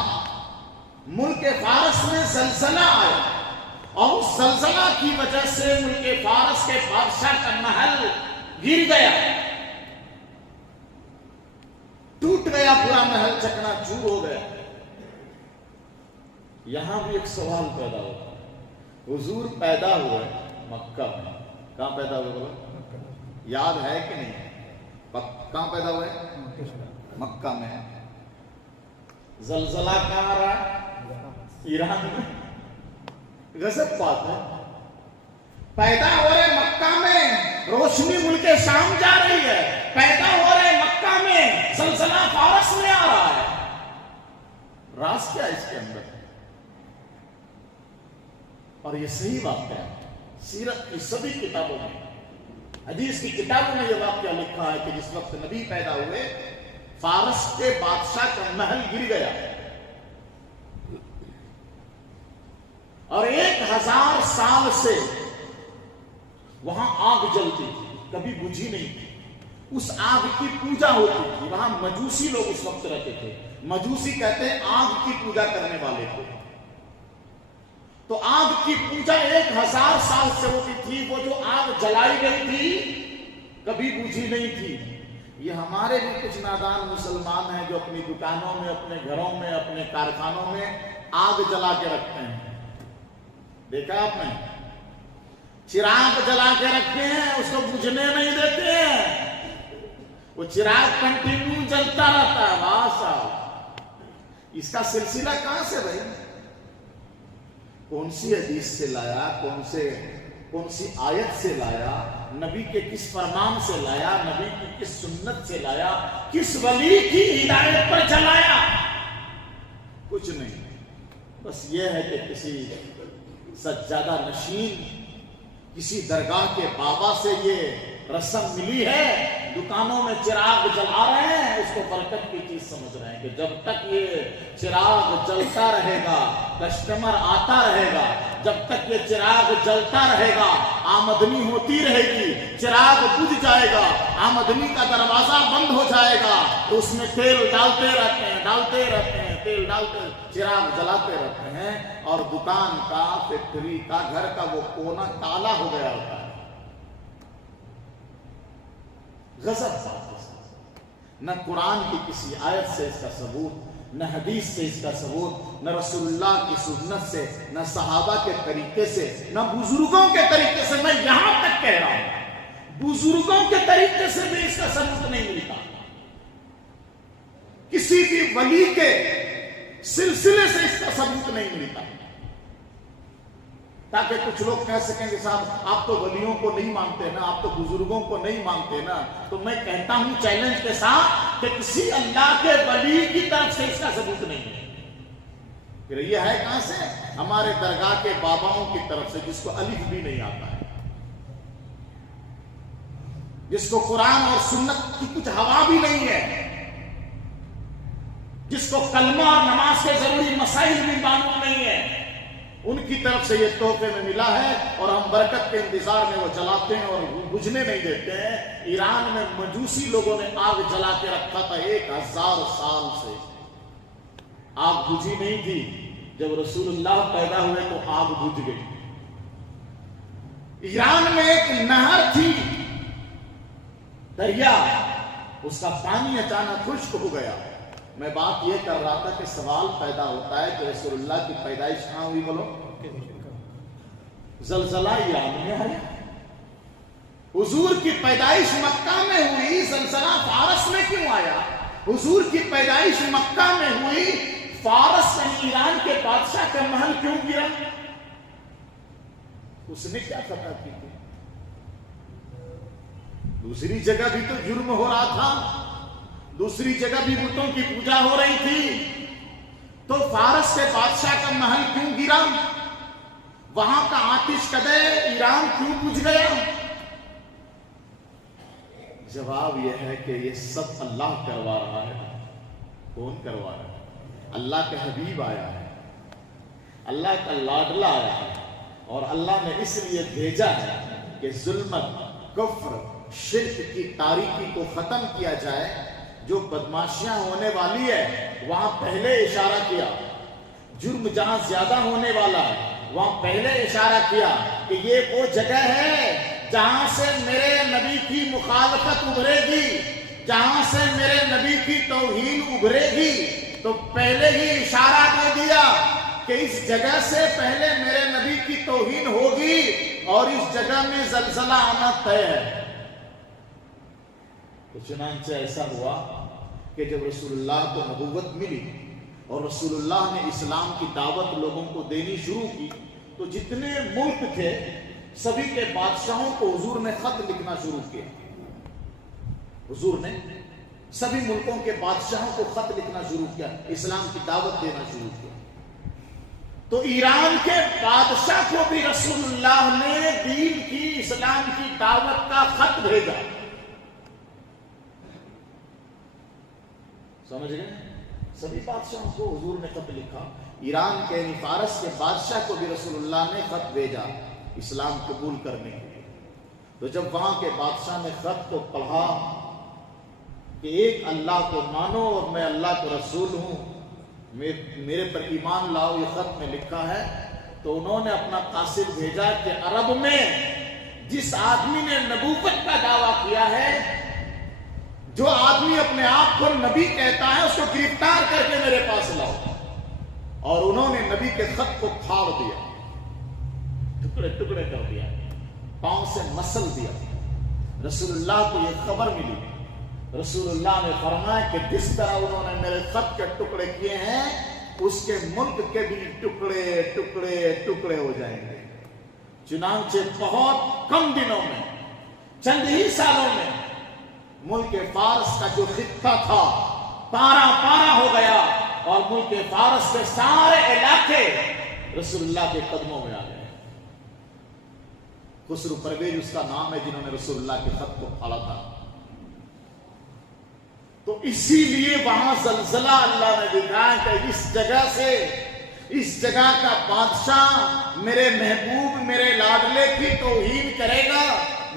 ملک فارس میں زلزلہ آیا اور اس زلزلہ کی وجہ سے ملک فارس کے بادشاہ کا محل گر گیا، ٹوٹ گیا، پورا محل چکنا چور ہو گیا۔ یہاں بھی ایک سوال پیدا ہوتا ہے، حضور پیدا ہوئے مکہ میں، کہاں پیدا ہوئے بولو؟ یاد ہے کہ نہیں؟ کہاں پیدا ہوئے؟ مکہ میں۔ زلزلہ کہاں رہا ہے؟ ایران میں۔ غضب بات ہے، پیدا ہو رہے مکہ میں، روشنی ملک شام جا رہی ہے، پیدا ہو رہے مکہ میں، زلزلہ فارس میں آ رہا ہے، راز کیا اس کے اندر؟ اور یہ صحیح واقعہ ہے، سیرت کی سبھی کتابوں میں، حدیث کی کتابوں میں یہ واقعہ لکھا ہے کہ جس وقت نبی پیدا ہوئے فارس کے بادشاہ کا محل گر گیا اور 1000 سال سے وہاں آگ جلتی تھی، کبھی بجھی نہیں تھی، اس آگ کی پوجا ہوتی تھی، وہاں مجوسی لوگ اس وقت رہتے تھے، مجوسی کہتے ہیں آگ کی پوجا کرنے والے تھے، تو آگ کی پوجا 1000 سال سے ہوتی تھی، وہ جو آگ جلائی گئی تھی کبھی بجھی نہیں تھی۔ یہ ہمارے بھی کچھ نادان مسلمان ہیں جو اپنی دکانوں میں، اپنے گھروں میں، اپنے کارخانوں میں آگ جلا کے رکھتے ہیں، دیکھا آپ نے؟ چراغ جلا کے رکھتے ہیں، اس کو بجھنے نہیں دیتے ہیں، وہ چراغ کنٹینیو جلتا رہتا ہے۔ واہ صاحب، اس کا سلسلہ کہاں سے بھائی؟ کون سی حدیث سے لایا؟ کون سی آیت سے لایا؟ نبی کے کس فرمان سے لایا؟ نبی کی کس سنت سے لایا؟ کس ولی کی ہدایت پر چلایا؟ کچھ نہیں، بس یہ ہے کہ کسی سجادہ نشین، کسی درگاہ کے بابا سے یہ رسم ملی ہے، دکانوں میں چراغ جلا رہے ہیں، اس کو برکت کی چیز سمجھ رہے ہیں کہ جب تک یہ چراغ جلتا رہے گا، کسٹمر آتا رہے گا، جب تک یہ چراغ جلتا رہے گا آمدنی ہوتی رہے گی، چراغ بجھ جائے گا آمدنی کا دروازہ بند ہو جائے گا، تو اس میں تیل ڈالتے رہتے ہیں، ڈالتے رہتے ہیں، تیل ڈالتے، چراغ جلاتے رہتے ہیں، اور دکان کا، فیکٹری کا، گھر کا وہ کونا کالا ہو گیا ہوتا ہے۔ غضب بات ہے، نہ قرآن کی کسی آیت سے اس کا ثبوت، نہ حدیث سے اس کا ثبوت، نہ رسول اللہ کی سنت سے، نہ صحابہ کے طریقے سے، نہ بزرگوں کے طریقے سے۔ میں یہاں تک کہہ رہا ہوں بزرگوں کے طریقے سے بھی اس کا ثبوت نہیں ملتا، کسی بھی ولی کے سلسلے سے اس کا ثبوت نہیں ملتا، تاکہ کچھ لوگ کہہ سکیں کہ صاحب آپ تو ولیوں کو نہیں مانتے نا، آپ تو بزرگوں کو نہیں مانتے نا۔ تو میں کہتا ہوں چیلنج کے ساتھ کہ کسی اللہ کے ولی کی طرف سے اس کا ثبوت نہیں ہے، پھر یہ ہے کہاں سے؟ ہمارے درگاہ کے باباؤں کی طرف سے، جس کو الف بھی نہیں آتا ہے، جس کو قرآن اور سنت کی کچھ ہوا بھی نہیں ہے، جس کو کلمہ اور نماز کے ضروری مسائل بھی معلوم نہیں ہے، ان کی طرف سے یہ تحفے میں ملا ہے، اور ہم برکت کے انتظار میں وہ جلاتے ہیں اور بجھنے نہیں دیتے ہیں۔ ایران میں مجوسی لوگوں نے آگ جلا کے رکھا تھا 1000 سال سے، آگ بجھی نہیں تھی، جب رسول اللہ پیدا ہوئے تو آگ بجھ گئی۔ ایران میں ایک نہر تھی، دریا، اس کا پانی اچانک خشک ہو گیا۔ میں بات یہ کر رہا تھا کہ سوال پیدا ہوتا ہے کہ رسول اللہ کی پیدائش کہاں ہوئی؟ بولو، زلزلہ ایران میں ہے، حضور کی پیدائش مکہ میں ہوئی، زلزلہ فارس میں کیوں آیا؟ حضور کی پیدائش مکہ میں ہوئی، فارس یعنی ایران کے بادشاہ کا محل کیوں گرا؟ اس نے کیا خطا کی تھی؟ دوسری جگہ بھی تو جرم ہو رہا تھا، دوسری جگہ بھی بتوں کی پوجا ہو رہی تھی، تو فارس کے بادشاہ کا محل کیوں گرا؟ وہاں کا آتش کدے ایران کیوں بجھ گیا؟ جواب یہ ہے کہ یہ سب اللہ کروا رہا ہے۔ کون کروا رہا ہے؟ اللہ کا حبیب آیا ہے، اللہ کا لاڈلا آیا ہے، اور اللہ نے اس لیے بھیجا ہے کہ ظلمت، کفر، شرک کی تاریکی کو ختم کیا جائے. جو بدماشیاں ہونے والی ہے وہاں پہلے اشارہ کیا، جرم جہاں زیادہ ہونے والا ہے وہاں پہلے اشارہ کیا کہ یہ وہ جگہ ہے جہاں سے میرے نبی کی مخالفت ابھرے گی، جہاں سے میرے نبی کی توہین ابھرے گی. تو پہلے ہی اشارہ دے دیا کہ اس جگہ سے پہلے میرے نبی کی توہین ہوگی اور اس جگہ میں زلزلہ آنا طے ہے. تو چنانچہ ایسا ہوا کہ جب رسول اللہ کو نبوت ملی اور رسول اللہ نے اسلام کی دعوت لوگوں کو دینی شروع کی تو جتنے ملک تھے سبھی کے بادشاہوں کو حضور نے خط لکھنا شروع کیا. حضور نے سبھی ملکوں کے بادشاہوں کو خط لکھنا شروع کیا، اسلام کی دعوت دینا شروع کیا. تو ایران کے بادشاہ کو بھی رسول اللہ نے دین کی، اسلام کی دعوت کا خط بھیجا. سمجھ گئے؟ سبھی بادشاہوں کو حضور نے خط لکھا. ایران کے یعنی فارس کے بادشاہ کو بھی رسول اللہ نے خط بھیجا اسلام قبول کرنے کے لیے. تو جب وہاں کے بادشاہ نے خط کو پڑھا کہ ایک اللہ کو مانو اور میں اللہ کا رسول ہوں، میرے پر ایمان لاؤ، یہ خط میں لکھا ہے، تو انہوں نے اپنا قاصد بھیجا کہ عرب میں جس آدمی نے نبوت کا دعویٰ کیا ہے، جو آدمی اپنے آپ کو نبی کہتا ہے، اس کو گرفتار کر کے میرے پاس لاؤ. اور انہوں نے نبی کے خط کو پھاڑ دیا، ٹکڑے ٹکڑے کر دیا، پاؤں سے مسل دیا. رسول اللہ کو یہ خبر ملی. رسول اللہ نے فرمایا کہ جس طرح انہوں نے میرے خط کے ٹکڑے کیے ہیں اس کے ملک کے بھی ٹکڑے ٹکڑے ٹکڑے ہو جائیں گے. چنانچہ بہت کم دنوں میں، چند ہی سالوں میں، ملک فارس کا جو خطہ تھا پارا پارا ہو گیا اور ملک فارس کے سارے علاقے رسول اللہ کے قدموں میں آ گئے. خسرو پرویز اس کا نام ہے جنہوں نے رسول اللہ کے خط کو پھاڑا تھا. تو اسی لیے وہاں زلزلہ اللہ نے دکھایا کہ اس جگہ سے، اس جگہ کا بادشاہ میرے محبوب، میرے لاڈلے کی توہین کرے گا،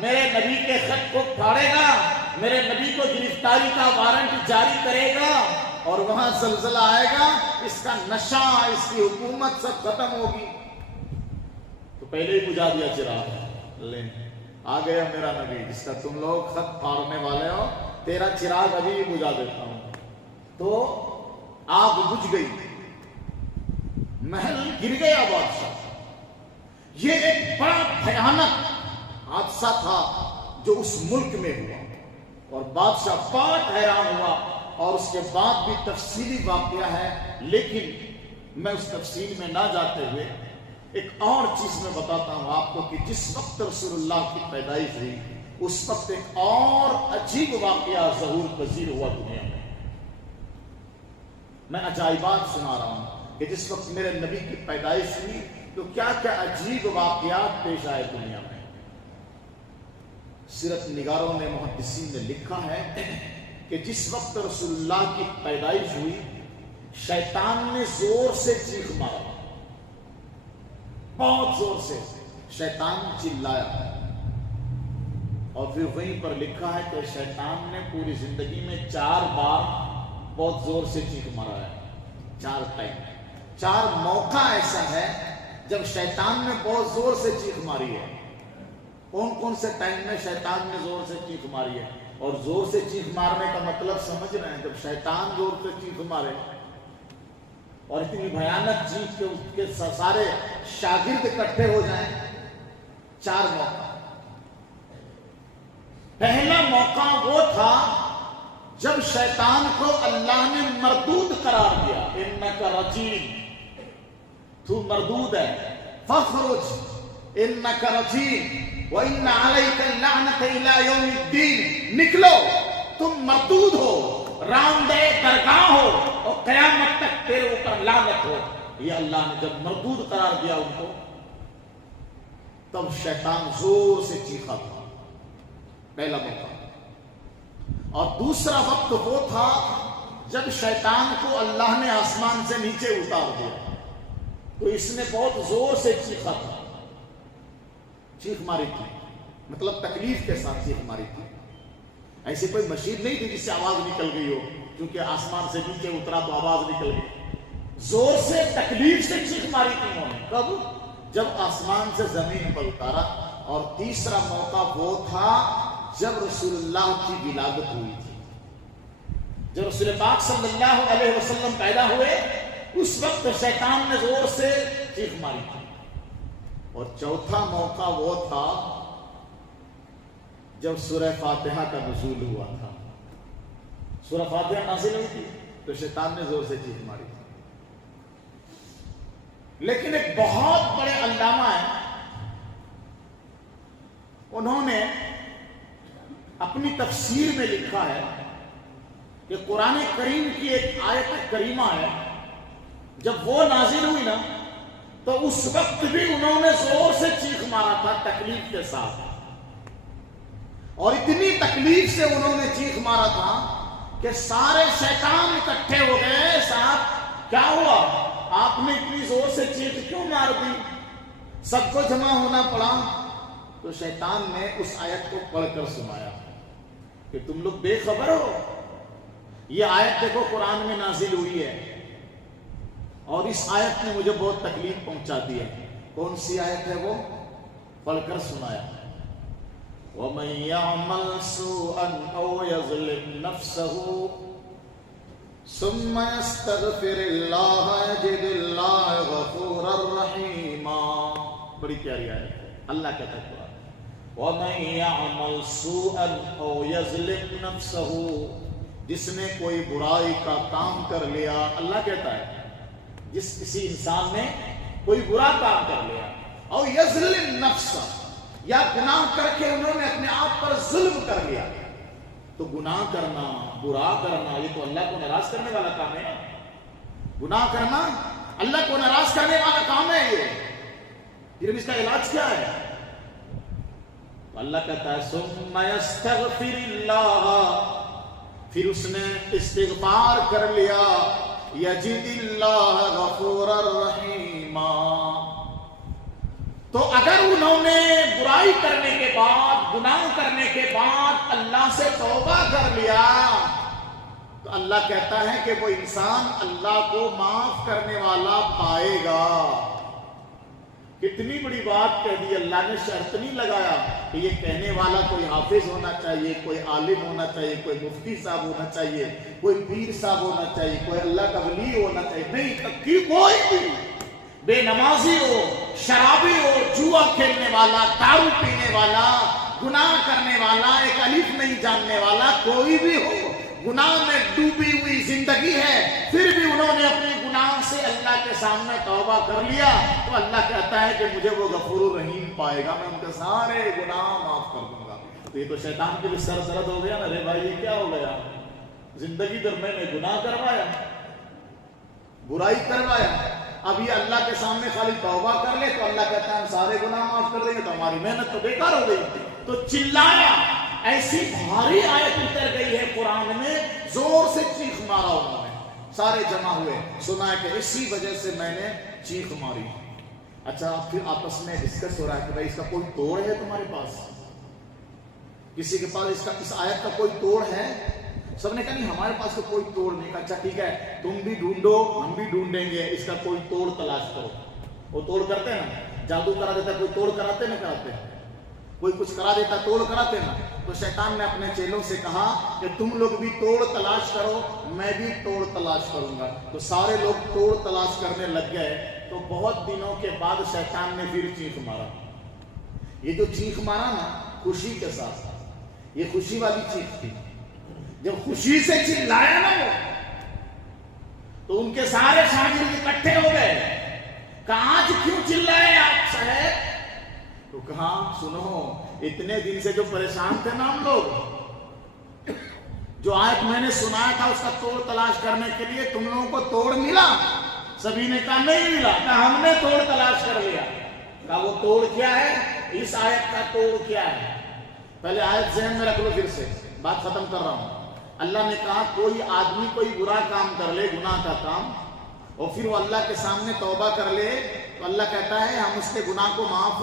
میرے نبی کے خط کو پھاڑے گا، میرے نبی کو گرفتاری کا وارنٹ جاری کرے گا اور وہاں زلزلہ آئے گا، اس کا نشہ، اس کی حکومت سب ختم ہوگی. تو پہلے ہی بجھا دیا چراغ، لے آ گیا میرا نبی جس کا تم لوگ خط پھاڑنے والے ہو، تیرا چراغ ابھی بھی بجھا دیتا ہوں. تو آگ بجھ گئی، محل گر گیا بادشاہ. یہ ایک بڑا بھیانک حادثہ تھا جو اس ملک میں ہوا اور بادشاہ بہت حیران ہوا. اور اس کے بعد بھی تفصیلی واقعہ ہے، لیکن میں اس تفصیل میں نہ جاتے ہوئے ایک اور چیز میں بتاتا ہوں آپ کو کہ جس وقت رسول اللہ کی پیدائش ہوئی اس وقت ایک اور عجیب واقعہ ظہور پذیر ہوا دنیا میں. میں عجائبات سنا رہا ہوں کہ جس وقت میرے نبی کی پیدائش ہوئی تو کیا کیا عجیب واقعات پیش آئے دنیا میں. سیرت نگاروں نے، محدثین نے لکھا ہے کہ جس وقت رسول اللہ کی پیدائش ہوئی شیطان نے زور سے چیخ مارا، بہت زور سے شیطان چلایا. اور پھر وہیں پر لکھا ہے کہ شیطان نے پوری زندگی میں 4 بار بہت زور سے چیخ مارا ہے. 4 ٹائم، 4 موقع ایسا ہے جب شیطان نے بہت زور سے چیخ ماری ہے. کون کون سے ٹائم میں شیطان نے زور سے چیخ ماری ہے؟ اور زور سے چیخ مارنے کا مطلب سمجھ رہے ہیں؟ جب شیطان زور سے چیخ مارے اور اتنی بھیانک چیخ کہ اس کے سارے شاگرد اکٹھے ہو جائیں. 4 موقع. پہلا موقع وہ تھا جب شیطان کو اللہ نے مردود قرار دیا. انکا رجیم، تو مردود ہے، فخرج انکا رجیم وَإِنَّ عَلَيْكَ اللَّعْنَةَ إِلَىٰ يَوْمِ الدِّينِ، نکلو تم مردود ہو، رام دے درگاہ ہو اور قیامت تک تیرے اوپر لعنت ہو. یہ اللہ نے جب مردود قرار دیا ان کو تب شیطان زور سے چیخا تھا. پہلا موقع. اور دوسرا وقت وہ تھا جب شیطان کو اللہ نے آسمان سے نیچے اتار دیا تو اس نے بہت زور سے چیخا تھا. چیخ ماری تھی، مطلب تکلیف کے ساتھ چیخ ماری تھی. ایسی کوئی مشین نہیں تھی جس سے آواز نکل گئی ہو، کیونکہ آسمان سے نیچے اترا تو آواز نکل گئی. زور سے تکلیف سے چیخ ماری تھی انہوں نے. کب؟ جب آسمان سے زمین پر اتارا. اور تیسرا موقع وہ تھا جب رسول اللہ کی ولادت ہوئی تھی. جب رسول پاک صلی اللہ علیہ وسلم پیدا ہوئے اس وقت شیطان نے زور سے چیخ ماری تھی. اور چوتھا موقع وہ تھا جب سورہ فاتحہ کا نزول ہوا تھا. سورہ فاتحہ نازل ہوئی تھی تو شیطان نے زور سے چیخ ماری تھی. لیکن ایک بہت بڑے علامہ ہیں، انہوں نے اپنی تفسیر میں لکھا ہے کہ قرآن کریم کی ایک آیت کریمہ ہے، جب وہ نازل ہوئی نا تو اس وقت بھی انہوں نے زور سے چیخ مارا تھا تکلیف کے ساتھ. اور اتنی تکلیف سے انہوں نے چیخ مارا تھا کہ سارے شیطان اکٹھے ہو گئے. صاحب کیا ہوا؟ آپ نے اتنی زور سے چیخ کیوں مار دی؟ سب کو جمع ہونا پڑا. تو شیطان نے اس آیت کو پڑھ کر سنایا کہ تم لوگ بے خبر ہو، یہ آیت دیکھو قرآن میں نازل ہوئی ہے اور اس آیت نے مجھے بہت تکلیف پہنچا دی ہے. کون سی آیت ہے وہ؟ پڑھ کر سنایا. وَمَن يَعْمَلْ سُوءًا أَوْ يَظْلِمْ نَفْسَهُ ثُمَّ يَسْتَغْفِرِ اللَّهَ يَجِدِ اللَّهَ غَفُورًا رَحِيمًا. بڑی پیاری آیت ہے. اللہ کہتا ہے وَمَن يَعْمَلْ سُوءًا أَوْ يَظْلِمْ نَفْسَهُ، جس نے کوئی برائی کا کام کر لیا. اللہ کہتا ہے جس کسی انسان نے کوئی برا کام کر لیا، اور یظلم نفسہ، یا گناہ کر کے انہوں نے اپنے آپ پر ظلم کر لیا. تو گناہ کرنا، برا کرنا، یہ تو اللہ کو ناراض کرنے والا کام ہے. گناہ کرنا اللہ کو ناراض کرنے والا کام ہے. یہ پھر اس کا علاج کیا ہے؟ اللہ کہتا ہے ثم یستغفر اللہ، پھر اس نے استغفار کر لیا، یجد اللہ غفورا رحیما. تو اگر انہوں نے برائی کرنے کے بعد، گناہ کرنے کے بعد اللہ سے توبہ کر لیا تو اللہ کہتا ہے کہ وہ انسان اللہ کو معاف کرنے والا پائے گا. کتنی بڑی بات کہہ دی. اللہ نے شرط نہیں لگایا کہ یہ کہنے والا کوئی حافظ ہونا چاہیے، کوئی عالم ہونا چاہیے، کوئی مفتی صاحب ہونا چاہیے، کوئی پیر صاحب ہونا چاہیے، کوئی اللہ کا ولی ہونا چاہیے. نہیں، کوئی بھی بے نمازی ہو، شرابی ہو، جوا کھیلنے والا، دارو پینے والا، گناہ کرنے والا، ایک الف نہیں جاننے والا، کوئی بھی ہو، گناہ میں ڈوبی ہوئی زندگی ہے، پھر بھی انہوں نے اپنے گناہ سے اللہ کے سامنے توبہ کر لیا تو اللہ کہتا ہے کہ مجھے وہ غفور الرحیم پائے گا، میں ان کے سارے گناہ معاف کر دوں گا. تو یہ تو شیطان کے لیے سر درد ہو گیا نا. ارے بھائی یہ کیا ہو گیا؟ زندگی بھر میں نے گناہ کروایا، برائی کروایا، اب یہ اللہ کے سامنے خالی توبہ کر لے تو اللہ کہتا ہے ہم سارے گناہ معاف کر دیں گے، تو ہماری محنت تو بیکار ہو گئی. تو چلایا، ایسی بھاری آیت اتر گئی ہے قرآن میں، زور سے چیخ مارا انہوں نے. سارے جمع ہوئے، سنا ہے کہ اسی وجہ سے میں نے چیخ ماری. اچھا پھر آپس میں ڈسکس ہو رہا ہے کہ بھائی اس کا کوئی توڑ ہے تمہارے پاس؟ کسی کے پاس اس آیت کا کوئی توڑ ہے؟ سب نے کہا نہیں ہمارے پاس تو کوئی توڑ نہیں. کہا اچھا ٹھیک ہے، تم بھی ڈھونڈو ہم بھی ڈھونڈیں گے، اس کا کوئی توڑ تلاش کرو. وہ توڑ کرتے ہیں نا، جادو کرا دیتا کوئی توڑ کراتے نہ کراتے، کوئی کچھ کرا دیتا توڑ کراتے نا. تو شیطان نے اپنے چیلوں سے کہا کہ تم لوگ بھی توڑ تلاش کرو، میں بھی توڑ تلاش کروں گا. تو سارے لوگ توڑ تلاش کرنے لگ گئے. تو بہت دنوں کے بعد شیطان نے پھر چیخ مارا. یہ جو چیخ مارا نا خوشی کے ساتھ، یہ خوشی والی چیخ تھی. جب خوشی سے چلایا نا وہ تو ان کے سارے شاگرد اکٹھے ہو گئے. کہاں آج کیوں چلائے آپ صاحب؟ تو کہا سنو، اتنے دن سے جو پریشان تھے نا ہم لوگ، جو آیت میں نے سنایا تھا اس کا توڑ تلاش کرنے کے لیے، تم لوگوں کو توڑ ملا؟ سبھی نے کہا نہیں ملا. کہا ہم نے توڑ تلاش کر لیا. کہا وہ توڑ کیا ہے؟ اس آیت کا توڑ کیا ہے؟ پہلے آیت ذہن میں رکھ لو، پھر سے بات ختم کر رہا ہوں. اللہ نے کہا کوئی آدمی کوئی برا کام کر لے، گناہ کا کام، اور پھر وہ اللہ کے سامنے توبہ کر لے تو اللہ کہتا ہے ہم اس کے گناہ کو معاف